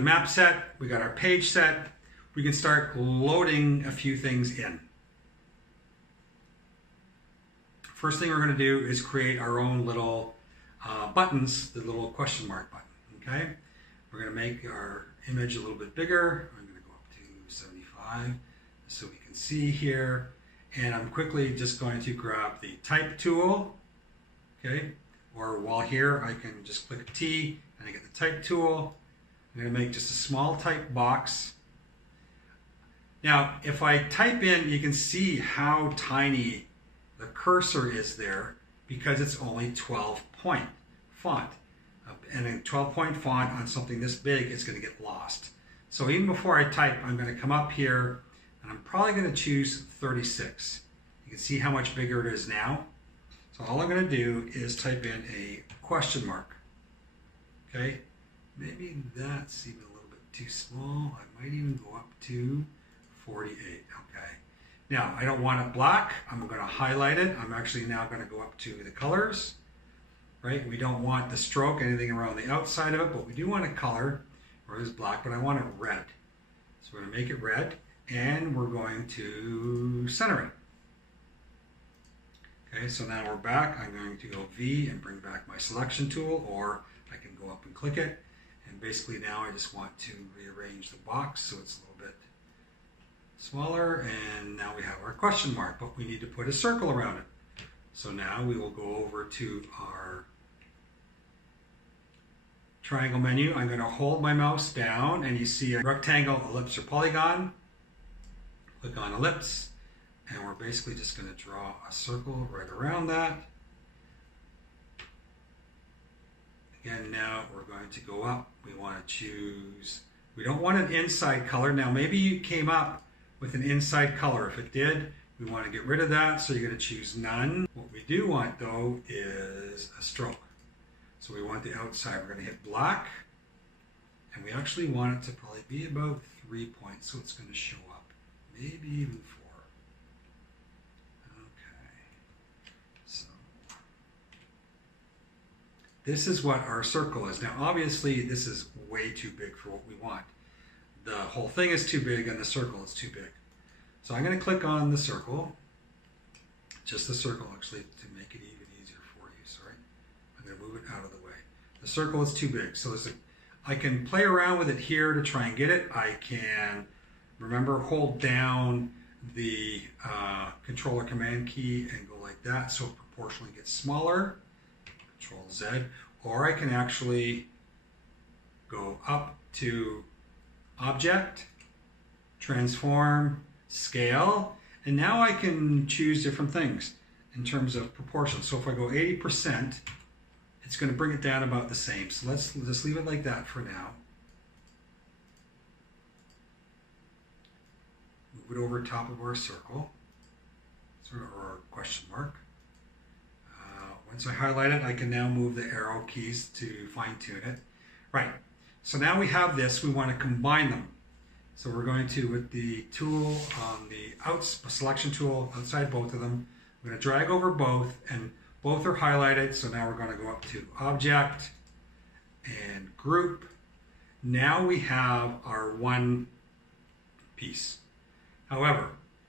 the map set, we got our page set, we can start loading a few things in. First thing we're going to do is create our own little buttons, the little question mark button, okay? We're going to make our image a little bit bigger. I'm going to go up to 75 so we can see here. And I'm quickly just going to grab the type tool, okay? Or while here, I can just click T and I get the type tool. I'm going to make just a small type box. Now, if I type in, you can see how tiny the cursor is there because it's only 12-point font. And a 12-point font on something this big is going to get lost. So even before I type, I'm going to come up here and I'm probably going to choose 36. You can see how much bigger it is now. So all I'm going to do is type in a question mark. Okay, maybe that's even a little bit too small. I might even go up to 48. Okay, now I don't want it black. I'm going to highlight it. I'm actually now going to go up to the colors. Right, we don't want the stroke, anything around the outside of it, but we do want a color, or it's black, but I want it red. So we're going to make it red, and we're going to center it. Okay, so now we're back. I'm going to go V and bring back my selection tool, or I can go up and click it. And basically now I just want to rearrange the box so it's a little bit smaller. And now we have our question mark, but we need to put a circle around it. So now we will go over to our triangle menu. I'm going to hold my mouse down and you see a rectangle, ellipse, or polygon. Click on ellipse and we're basically just going to draw a circle right around that. Again, now we're going to go up. We want to choose, we don't want an inside color. Now maybe you came up with an inside color. If it did, we want to get rid of that, so you're going to choose none. What we do want though is a stroke. So we want the outside. We're going to hit black, and we actually want it to probably be about 3 points, so it's going to show up. Maybe even 4. Okay. So this is what our circle is. Now obviously this is way too big for what we want. The whole thing is too big and the circle is too big. So I'm going to click on the circle, just the circle actually, to make it even easier for you. Sorry, I'm going to move it out of the way. The circle is too big, so I can play around with it here to try and get it. I can, remember, hold down the controller command key and go like that, so it proportionally gets smaller. Control Z, or I can actually go up to Object, Transform, Scale, and now I can choose different things in terms of proportion. So if I go 80%, it's going to bring it down about the same. So let's just leave it like that for now. Move it over top of our circle, or our question mark. Once I highlight it, I can now move the arrow keys to fine tune it. Right, so now we have this, we want to combine them. So we're going to, with the tool on the selection tool outside both of them, I'm going to drag over both, and both are highlighted. So now we're going to go up to Object and Group. Now we have our one piece. However,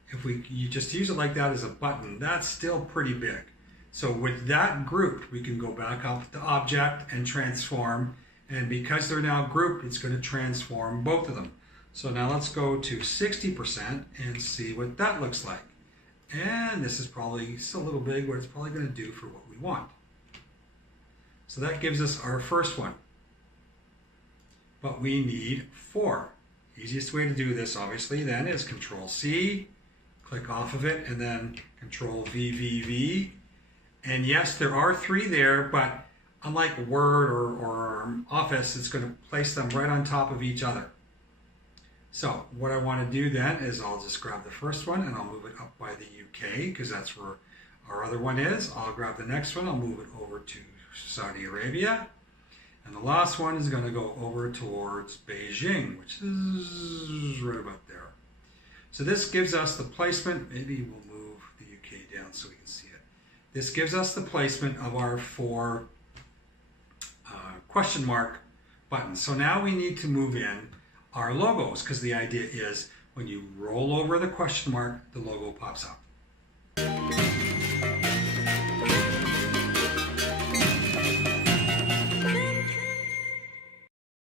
if you just use it like that as a button, that's still pretty big. So with that grouped, we can go back up to Object and Transform. And because they're now grouped, it's going to transform both of them. So now let's go to 60% and see what that looks like. And this is probably still a little big, but it's probably going to do for what we want. So that gives us our first one. But we need 4. Easiest way to do this, obviously, then is Control C, click off of it, and then Control V, V, V. And yes, there are 3 there, but unlike Word or Office, it's going to place them right on top of each other. So what I want to do then is I'll just grab the first one and I'll move it up by the UK because that's where our other one is. I'll grab the next one, I'll move it over to Saudi Arabia. And the last one is going to go over towards Beijing, which is right about there. So this gives us the placement. Maybe we'll move the UK down so we can see it. This gives us the placement of our 4 question mark buttons. So now we need to move in our logos because the idea is when you roll over the question mark, the logo pops up.